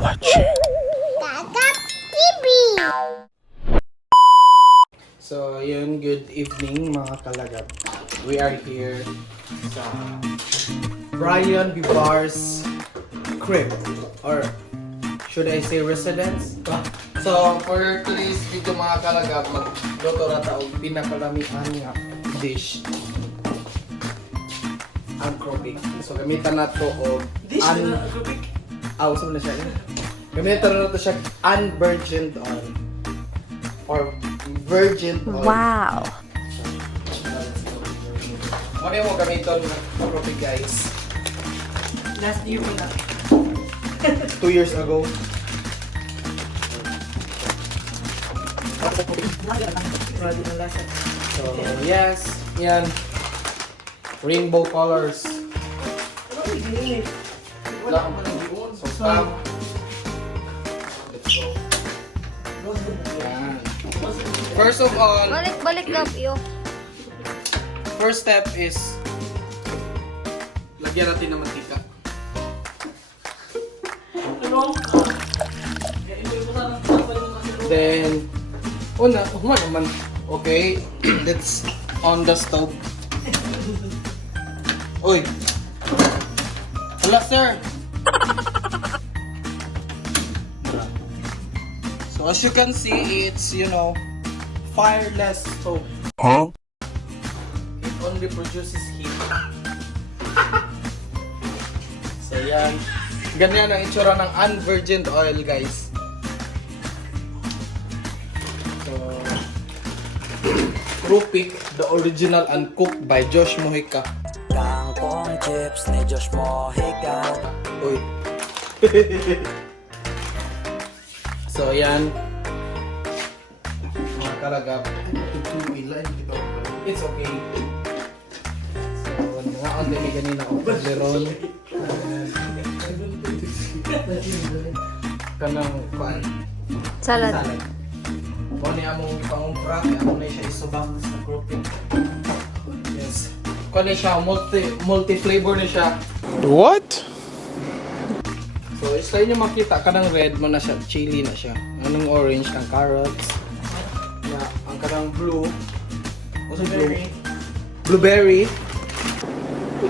Watch. Lagab TV. So, yun, good evening mga kalagab. We are here sa Brian Bibar's crib, or should I say residence? So, for today's video mga kalagab, magluto rata og pinakalamihan nga dish ang Kropek. So, gamitan na to og Kropek? Usap na siya. Gamitan na to siya unvirgin oil or virgin oil. Wow. Ano yung mo gamiton ng Kropek, guys? Last year mo na. 2 years ago. So, yes, yan. Rainbow colors. So, stop. Let's go. Yan. First of all, Balik Gab iyo. first step is lagyan natin ng mantika. Then, una naman. Okay, let's on the stove. Uy! Hala, sir! So, as you can see, it's, fireless stove. Huh? It only produces heat. So, yan. Ganyan ang itsura ng unvirgin oil, guys. So, Kropek, the original uncooked by Josh Mojica. Kangkong chips ni Josh Mojica. Uy. So, yan. Mga kalagab. It's okay. So, nga on din ganina ako pagleron. Kanang kuan. Salad. Kung ni among ipangumpra, among na siya isubang sa Kropek. Yes. Kung ni siya, multi-flavor na siya. What? So, isa nyo makita, kanang red mo na siya, chili na siya. Anong orange, ang carrots. Yeah, ang kanang blue. What's blue? Blueberry.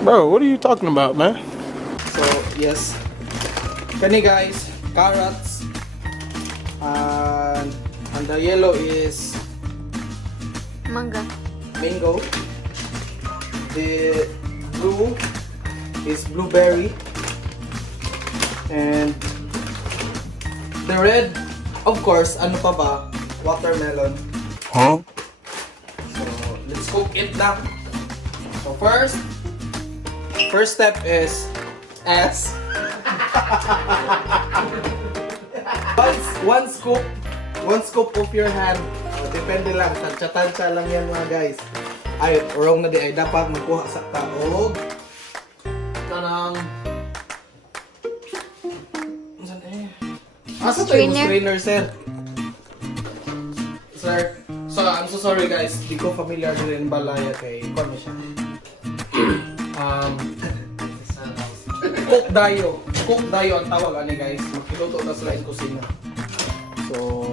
Bro, what are you talking about, man? So, yes. Kani guys, carrots. And the yellow is Mangga. mango. The blue is blueberry. And the red, of course, ano pa ba? Watermelon. Huh? So, let's cook it now. So first step is one scoop of your hand. Depende lang, tansya-tansya lang yan mga guys. Ay, wrong na di ay dapat magkuha sa taog. Kanang asa tayo mo strainer, sir? Sir, so I'm so sorry guys, di ko familiar din balaya kay kung siya. Cook dayo ang tawag ani guys. Magkiluto na sila in kusina. So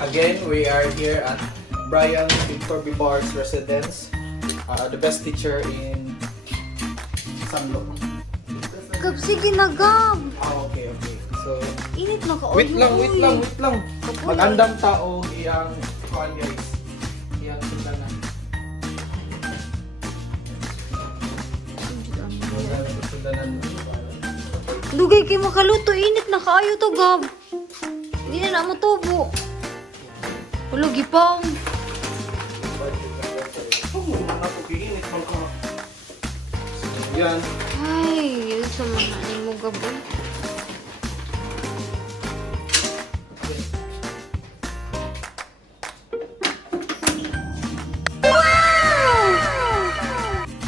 again, we are here at Brian Victor Bibar's residence. The best teacher in Sanlo. Gab, sige na Gab. Okay. So, Init na ka. wait lang. Magandang tao iyang kuan guys. Iyang sundanan. Dugay kay makaluto, init na kaayo to Gab. Hindi na mo tubo. Ulo gipong. Yan. Ay, yun sa mga ni mo Gab.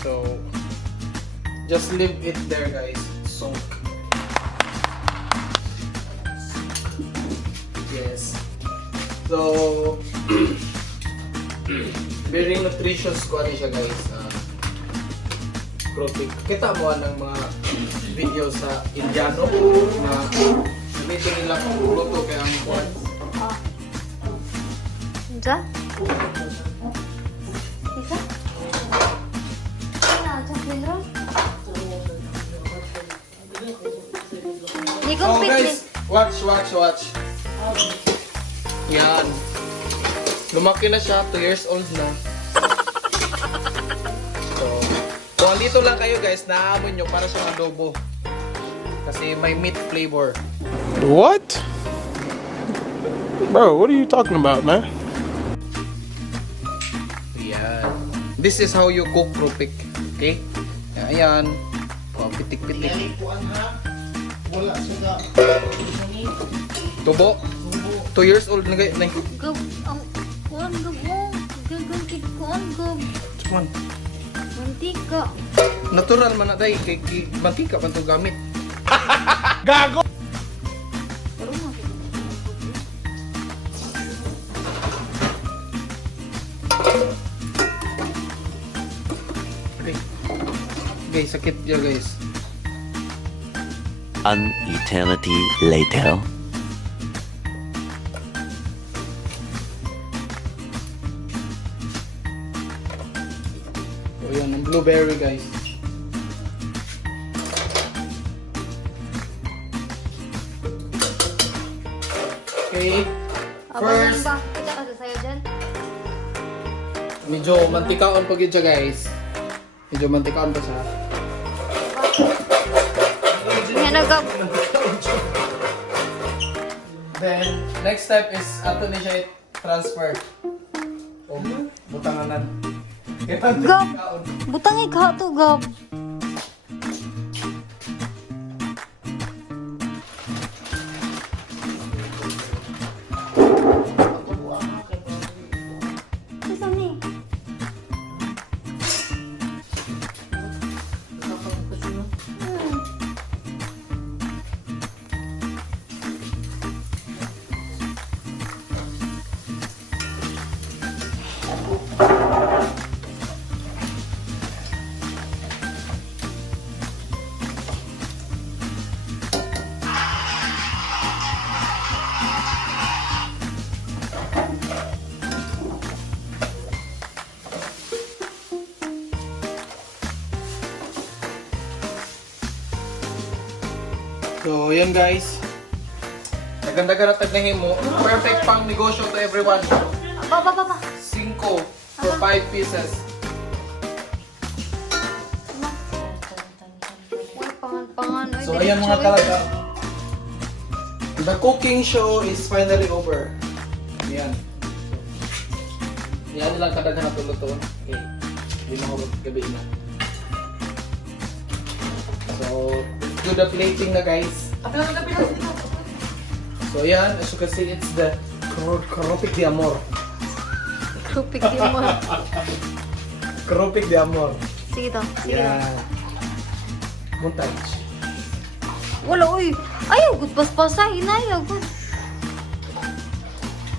So, just leave it there guys. Soak. Yes. So, very nutritious ko ano siya guys. Kropek. Kita mo ng mga video sa Indiano na dito nila kung luto kaya ang kuwan. Isa? Isa? Ano? Chocolate roll? Hindi So compete guys, watch. Yan. Lumaki na siya, 2 years old na. So, kung andito lang kayo guys, naaamon nyo para siyang adobo. Kasi may meat flavor. What? Bro, what are you talking about, man? Ayan. This is how you cook Kropek. Okay? Ayan. Oh, pitik-pitik. Tubo. 2 years old na guys. Gab, ang kuan gab mo. Gagantit kuan gab. Come on. Mantika. Natural man na tayo. Kay mantika pa ito gamit. Gago! Pero mo. Okay. Guys, sakit niya guys. An eternity later. So yan, ang blueberry guys. Okay. First. First, Ba? Kita ka sa'yo dyan? medyo mantikaon pa gid siya guys. Medyo mantikaon pa siya. Yan na gab. Then, next step is ato ni siya transfer. O, butanganan. Gab. Butang ikaw to gab. Ito ni. So, yan guys. Naganda-ganda tagnahin mo. Perfect pang negosyo to everyone. Ba. 5 for 5 pieces. Uy, pangan. Uy, So, ayan mga kalaga. The cooking show is finally over. Ayan. Yan lang kadaghan na tuluto. Okay. Hindi mo ako gabi na. So, do the plating na guys. So, ayan. As you can see, it's the Kropek de Amor. Kropek din mo. Kropek de Amor. Sige to. Sige to. Yan. Montage. Wala, uy. Ayaw, good paspasa. Hinayaw, good.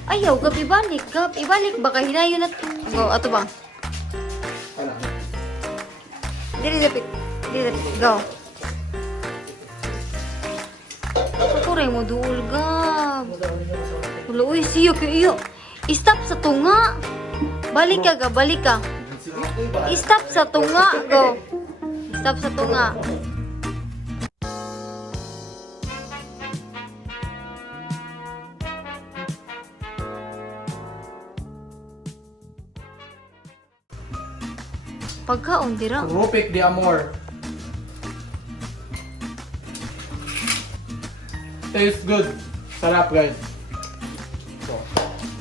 Ayaw, gab, ibalik. Gab, ibalik. Baka hinayo na. Go, ato bang? Ano? Dili dapit. Go. Kuray mo duol, gab. Wala, uy, siyo kayo. Stop sa tunga. Balik ka, gab. Balik ka. Stop sa tunga. Go. Stop sa tunga. Pagkaon dira. Kropek de Amor. Tastes good. Sarap guys. So,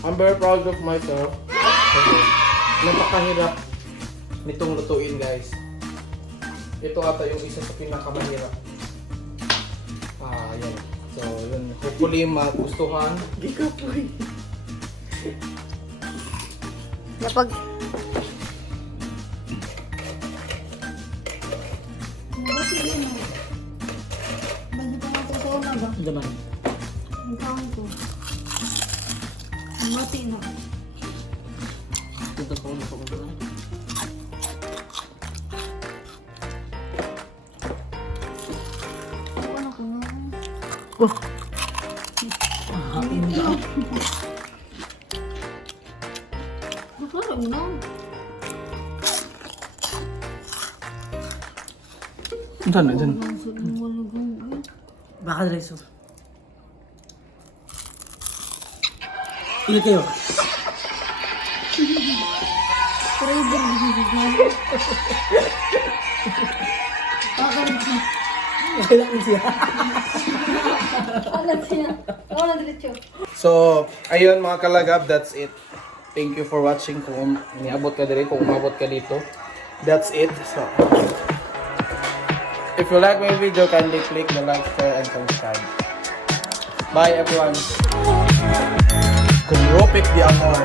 I'm very proud of myself. Okay. Napakahirap nitong lutuin guys. Ito ata yung isa sa pinakamahirap. Yan. So, yun. Hopefully magustuhan. Kapag Daman. ang taon ko. Mati na. Ito po na po. Masarap mo na. Saan na dyan? Baka reso. Ilit kayo. Kailangan siya. So, ayun mga kalagab, that's it. Thank you for watching. Kung niabot ka dito, kung umabot ka dito, that's it. So, if you like my video, kindly click the like, share, and subscribe. Bye everyone. Kung Kropek di amor.